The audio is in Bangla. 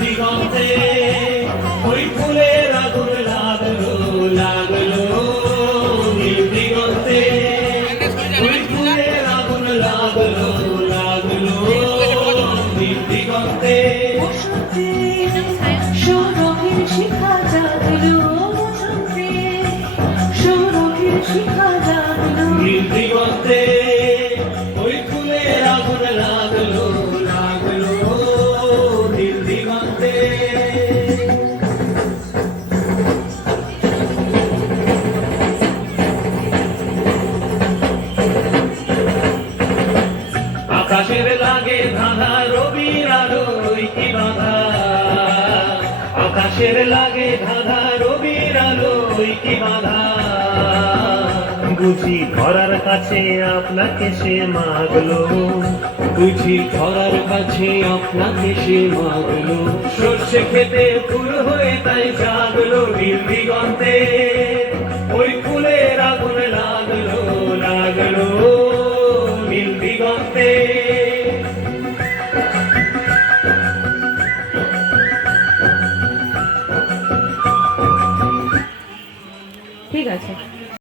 দিগন্তে ওই ফুলের আগুন লাগলো লাগলো, নীল দিগন্তে ওই ফুলের আগুন লাগলো লাগলো, নীল দিগন্তে সৌরভের শিখা জাগলো, সৌরভের শিখা জাগলো, নীল দিগন্তে ওই ফুলের আগুন লাগলো লাগলো, নীল দিগন্তে। আকাশের লাগে ধাঁধা রবির আলোয় কি বাধা, আকাশের লাগে ধাঁধা রবির আলোয় কি বাধা, বুঝি ধরার কাছে আপনাকে সে মাগলো, বুঝি ধরার কাছে আপনাকে সে মাগলো, সর্ষে খেতে ফুল হয়ে তাই জাগলো নীল দিগন্তে।